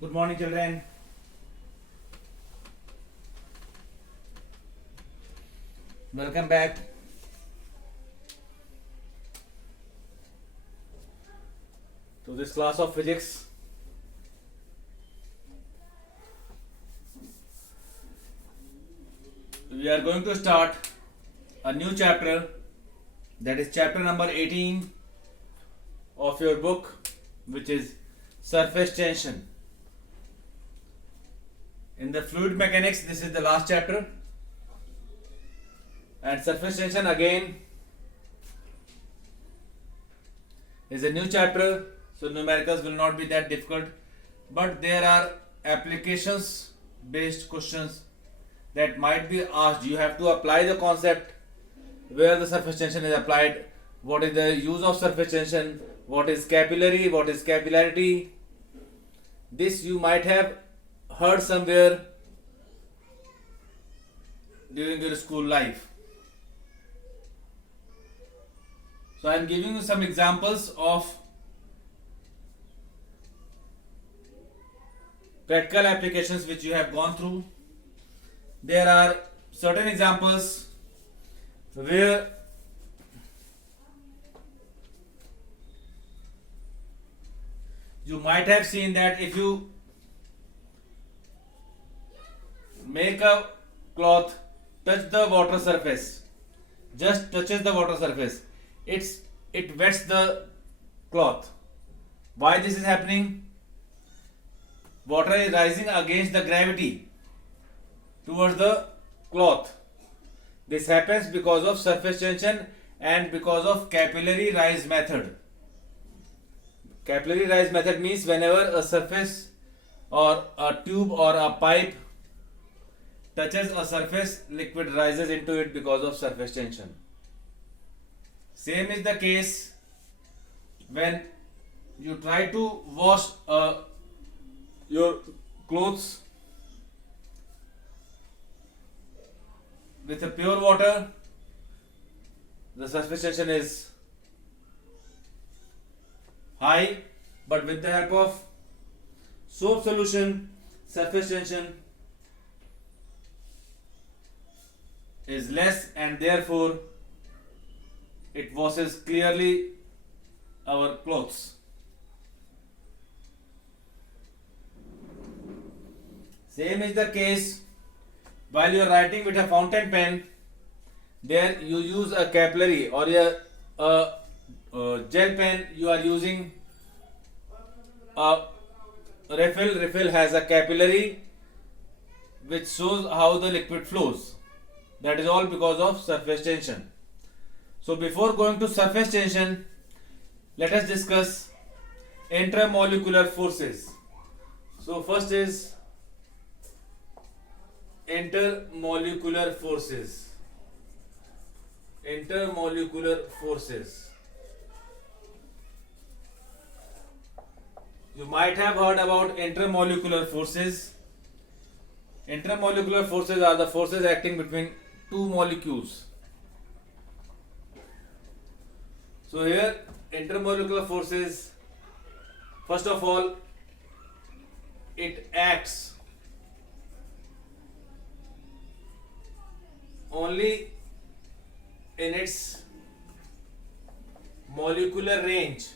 Good morning, children. Welcome back. To this class of physics. We are going to start a new chapter, that is chapter number 18 of your book, which is surface tension. In the fluid mechanics, this is the last chapter, and surface tension again is a new chapter, so numericals will not be that difficult, but there are applications based questions that might be asked. You have to apply the concept where the surface tension is applied, what is the use of surface tension, what is capillary, what is capillarity. This you might have heard somewhere during your school life. So I am giving you some examples of practical applications which you have gone through. There are certain examples where you might have seen that if you make a cloth touch the water surface, just touches the water surface, it wets the cloth. Why this is happening? Water is rising against the gravity towards the cloth. This happens because of surface tension and because of capillary rise method. Capillary rise method means whenever a surface or a tube or a pipe touches a surface, liquid rises into it because of surface tension. Same is the case when you try to wash your clothes with a pure water. The surface tension is high, but with the help of soap solution, surface tension is less, and therefore it washes clearly our clothes. Same is the case while you are writing with a fountain pen. There you use a capillary, or a gel pen, you are using a refill. Refill has a capillary which shows how the liquid flows. That is all because of surface tension. So before going to surface tension, let us discuss intermolecular forces. So first is intermolecular forces. Intermolecular forces. You might have heard about intermolecular forces. Intermolecular forces are the forces acting between two molecules. So here intermolecular forces, first of all, it acts only in its molecular range.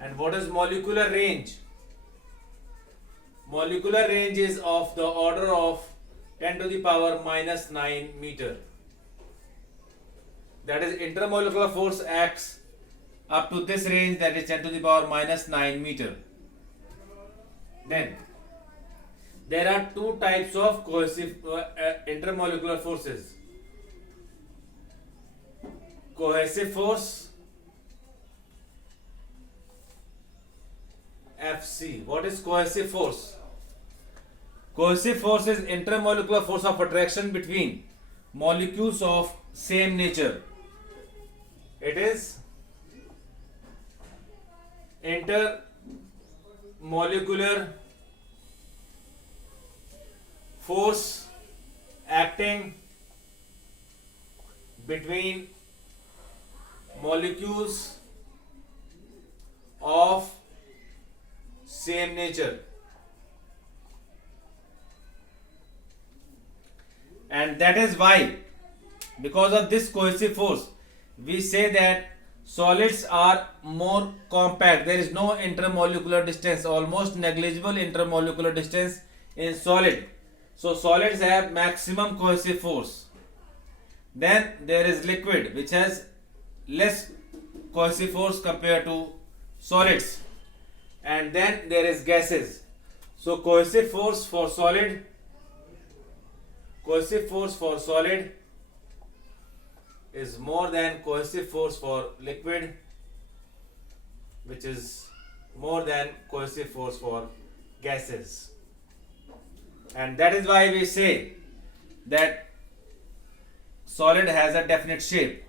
And what is molecular range? Molecular range is of the order of 10 to the power minus 9 meter. That is, intermolecular force acts up to this range, that is 10 to the power minus 9 meter. Then there are two types of cohesive intermolecular forces. Cohesive force, FC. What is cohesive force? Cohesive force is intermolecular force of attraction between molecules of same nature. It is intermolecular force acting between molecules of same nature. And that is why, because of this cohesive force, we say that solids are more compact. There is no intermolecular distance, almost negligible intermolecular distance in solid. So solids have maximum cohesive force. Then there is liquid, which has less cohesive force compared to solids. And then there is gases. So cohesive force for solid is more than cohesive force for liquid, which is more than cohesive force for gases. And that is why we say that solid has a definite shape,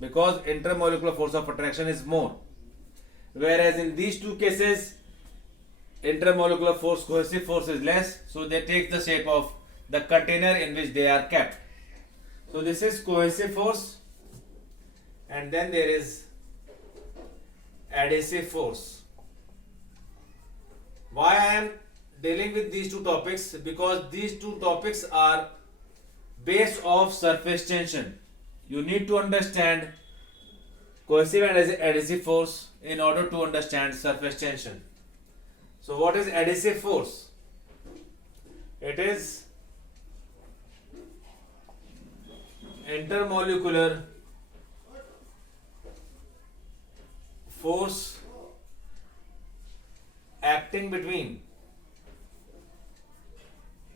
because intermolecular force of attraction is more. Whereas in these two cases, intermolecular force, cohesive force is less, so they take the shape of the container in which they are kept. So this is cohesive force, and then there is adhesive force. Why I am dealing with these two topics? Because these two topics are based off surface tension. You need to understand cohesive and adhesive force in order to understand surface tension. So what is adhesive force? It is intermolecular force acting between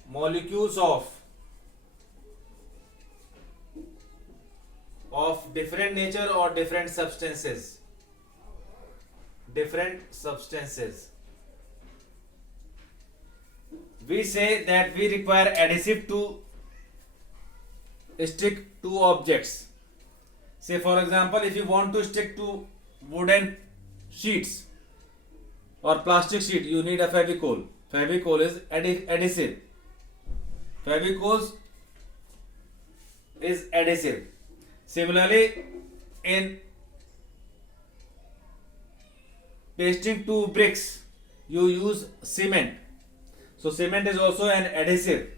molecules of different nature or different substances. We say that we require adhesive to stick to objects. Say for example, if you want to stick to wooden sheets or plastic sheet, you need a Fevicol. Fevicol is adhesive. Fevicol is adhesive. Similarly, in pasting two bricks, you use cement. So cement is also an adhesive.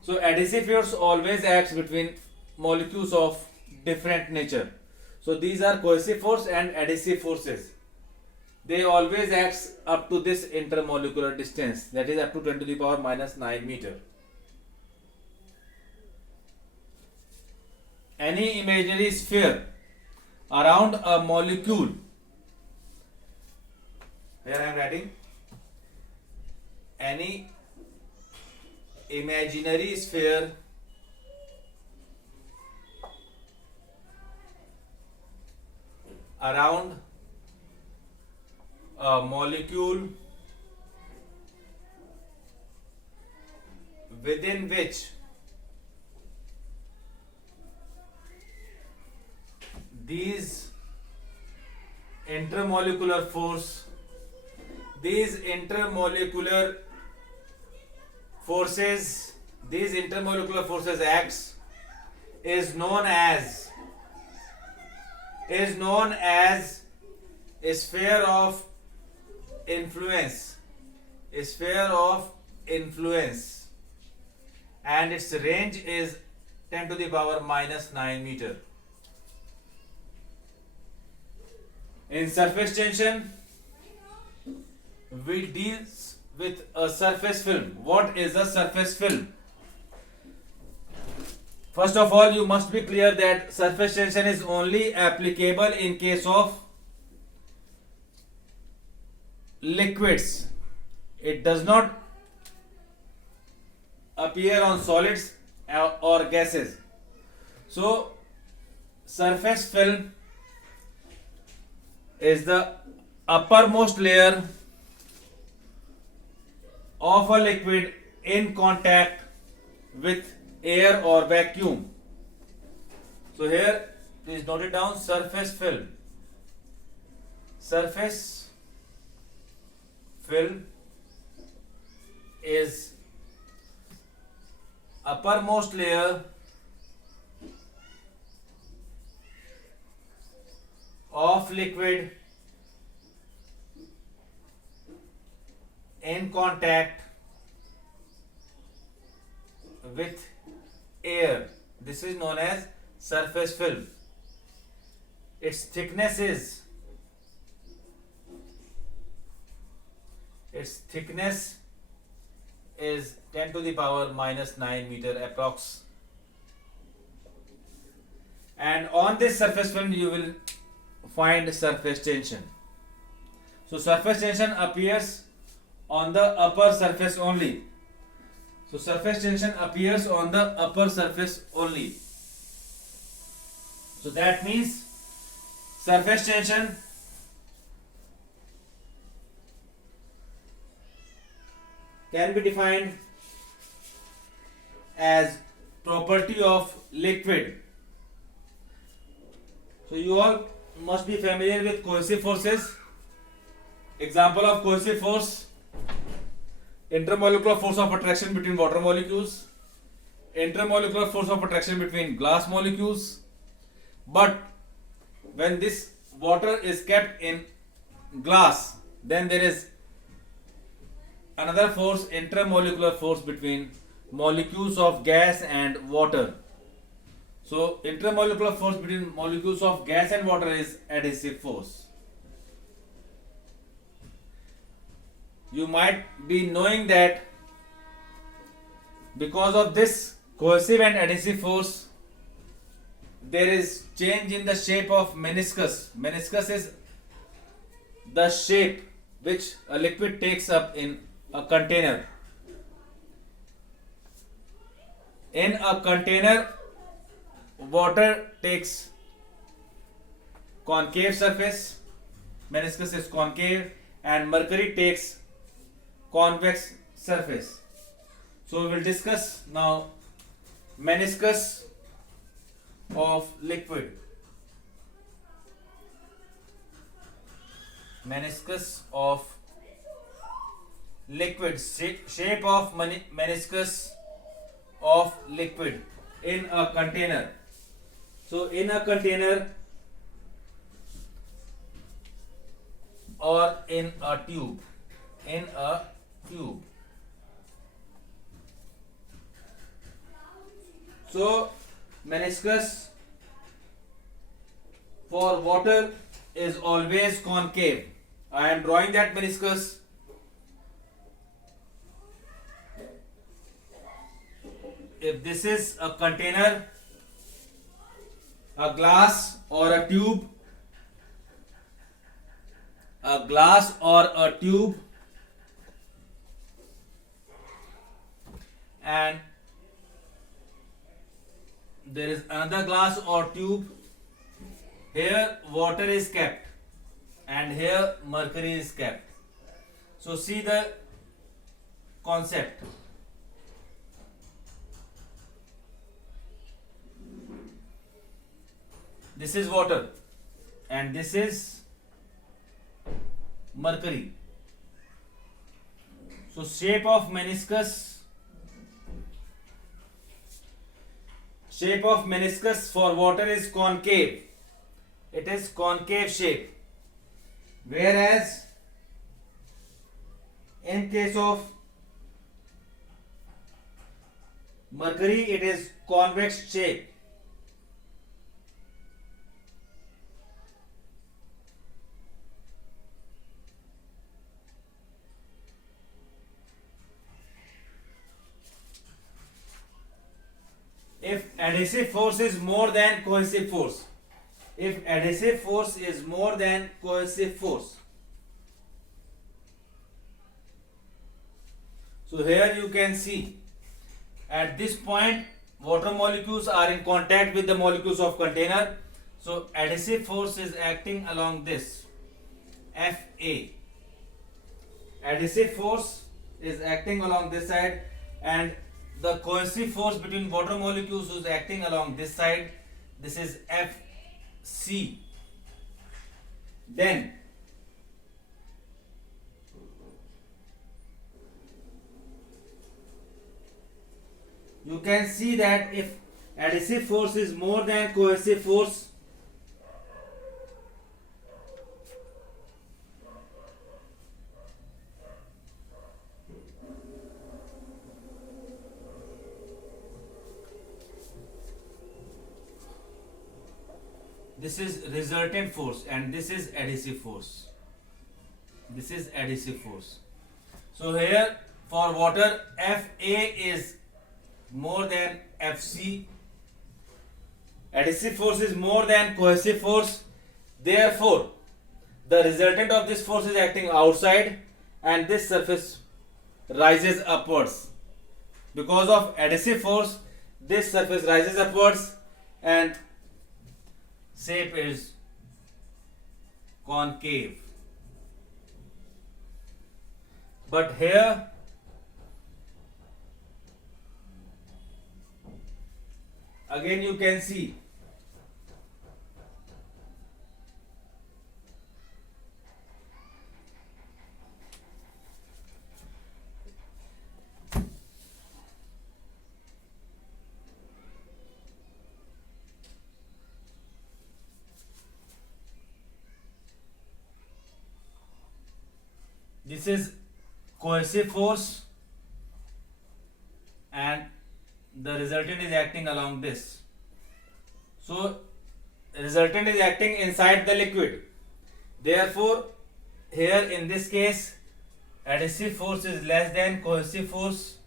So adhesive force always acts between molecules of different nature. So these are cohesive force and adhesive forces. They always act up to this intermolecular distance, that is up to 10 to the power minus 9 meter. Any imaginary sphere around a molecule, here I am writing, any imaginary sphere around a molecule within which these intermolecular forces acts is known as a sphere of influence, and its range is 10 to the power minus 9 meter. In surface tension, we deal with a surface film. What is a surface film? First of all, you must be clear that surface tension is only applicable in case of liquids. It does not appear on solids or gases. So, surface film is the uppermost layer of a liquid in contact with air or vacuum. So here, please note it down, surface film. Surface film is uppermost layer of liquid in contact with air. This is known as surface film. Its thickness is 10 to the power minus 9 meter approx. And on this surface film you will find surface tension. So surface tension appears on the upper surface only. So surface tension appears on the upper surface only. So that means surface tension can be defined as property of liquid. So you all must be familiar with cohesive forces. Example of cohesive force: intermolecular force of attraction between water molecules, intermolecular force of attraction between glass molecules. But when this water is kept in glass, then there is another force, intermolecular force between molecules of gas and water. So intermolecular force between molecules of gas and water is adhesive force. You might be knowing that because of this cohesive and adhesive force, there is change in the shape of meniscus. Meniscus is the shape which a liquid takes up in a container. In a container, water takes concave surface, meniscus is concave, and mercury takes convex surface. So we will discuss now meniscus of liquid. Meniscus of liquid, shape of meniscus of liquid in a container. So in a container or in a tube, So meniscus for water is always concave. I am drawing that meniscus. If this is a container, a glass or a tube, and there is another glass or tube, here water is kept and here mercury is kept. So see the concept. This is water and this is mercury. So shape of meniscus for water is concave. It is concave shape. Whereas in case of mercury, it is convex shape. If adhesive force is more than cohesive force, so here you can see at this point water molecules are in contact with the molecules of container. So adhesive force is acting along this FA. Adhesive force is acting along this side, and the cohesive force between water molecules is acting along this side. This is FC. Then you can see that if adhesive force is more than cohesive force, this is resultant force and this is adhesive force. This is adhesive force. So here for water, Fa is more than Fc. Adhesive force is more than cohesive force. Therefore the resultant of this force is acting outside and this surface rises upwards. Because of adhesive force, this surface rises upwards and shape is concave. But here again you can see this is cohesive force and the resultant is acting along this. So resultant is acting inside the liquid. Therefore here in this case adhesive force is less than cohesive force.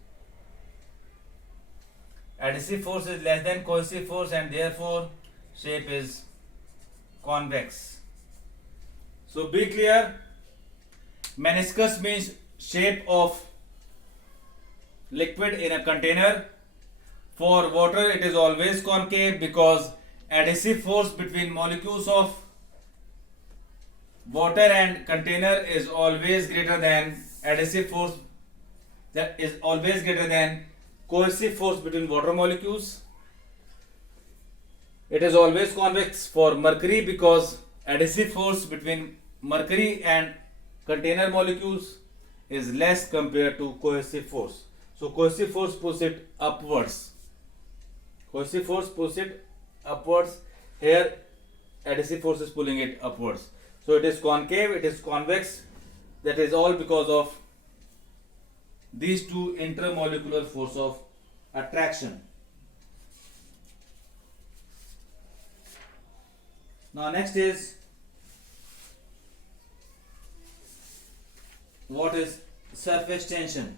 Adhesive force is less than cohesive force and therefore shape is convex. So be clear, meniscus means shape of liquid in a container. For water it is always concave because adhesive force between molecules of water and container is always greater than adhesive force, that is always greater than cohesive force between water molecules. It is always convex for mercury because adhesive force between mercury and container molecules is less compared to cohesive force. So cohesive force pulls it upwards. Cohesive force pulls it upwards. Here adhesive force is pulling it upwards. So it is concave, it is convex. That is all because of these two intermolecular force of attraction. Now next is what is surface tension.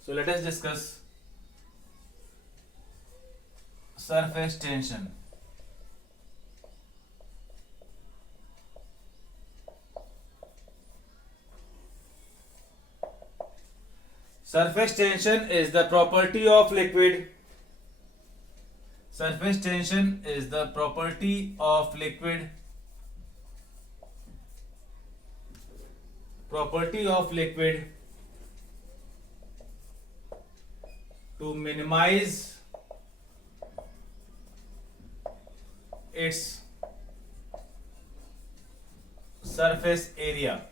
So let us discuss surface tension. Surface tension is the property of liquid. Surface tension is the property of liquid. Property of liquid to minimize its surface area.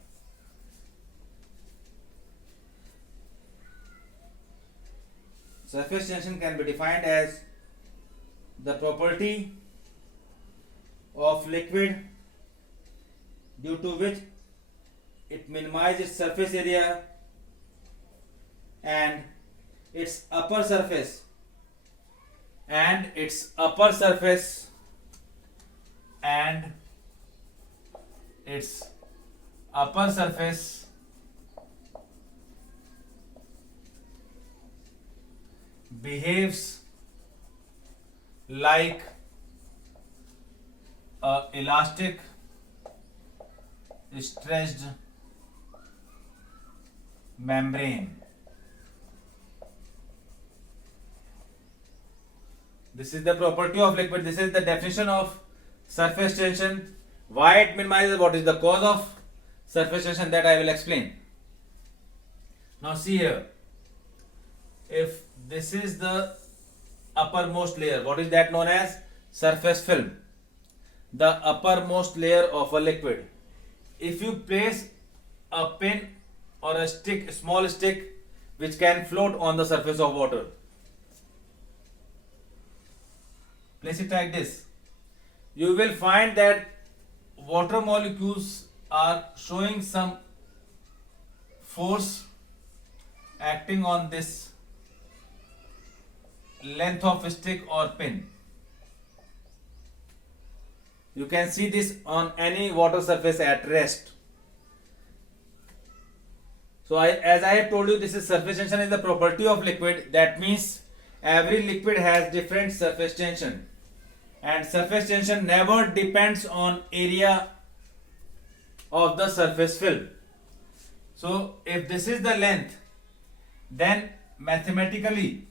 Surface tension can be defined as the property of liquid due to which it minimizes its surface area and its upper surface and its upper surface and its upper surface behaves like a elastic stretched membrane. This is the property of liquid. This is the definition of surface tension. Why it minimizes, what is the cause of surface tension, that I will explain. Now see here, if this is the uppermost layer, what is that known as? Surface film. The uppermost layer of a liquid. If you place a pin or a stick, a small stick, which can float on the surface of water, place it like this, you will find that water molecules are showing some force acting on this length of stick or pin. You can see this on any water surface at rest. So as I have told you, this is surface tension is the property of liquid. That means every liquid has different surface tension, and surface tension never depends on area of the surface film. So if this is the length, then mathematically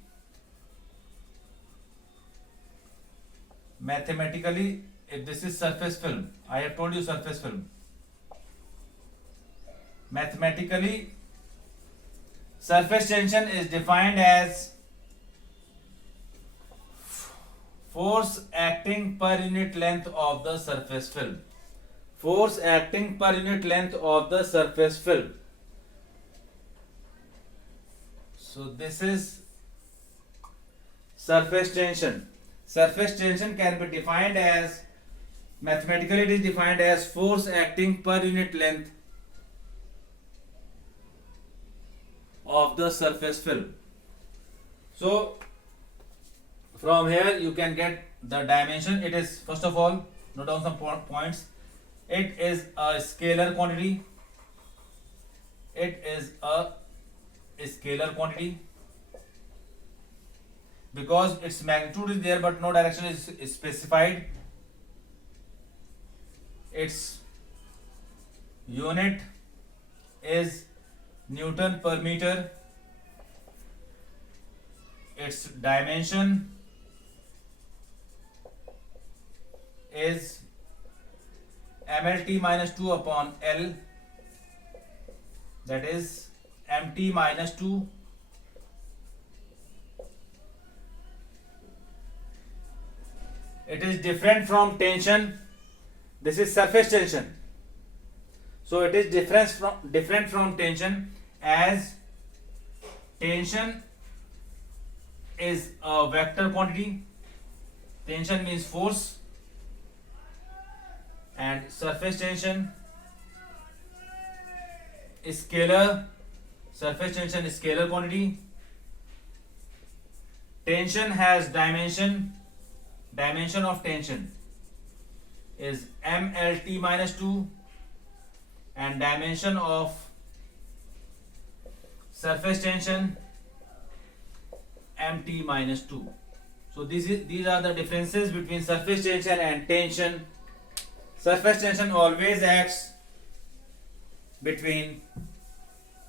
if this is surface film, I have told you surface film, mathematically surface tension is defined as force acting per unit length of the surface film. Force acting per unit length of the surface film. So this is surface tension. Surface tension can be defined as, mathematically it is defined as force acting per unit length of the surface film. So from here you can get the dimension. It is, first of all, note down some points. It is a scalar quantity. It is a scalar quantity because its magnitude is there but no direction is specified. Its unit is Newton per meter. Its dimension is mlt minus 2 upon L, that is mt minus 2. It is different from tension. This is surface tension. So it is different from tension, as tension is a vector quantity. Tension means force, and surface tension is scalar. Surface tension is scalar quantity. Tension has dimension. Dimension of tension is mlt minus 2, and dimension of surface tension mt minus 2. So these are the differences between surface tension and tension. Surface tension always acts between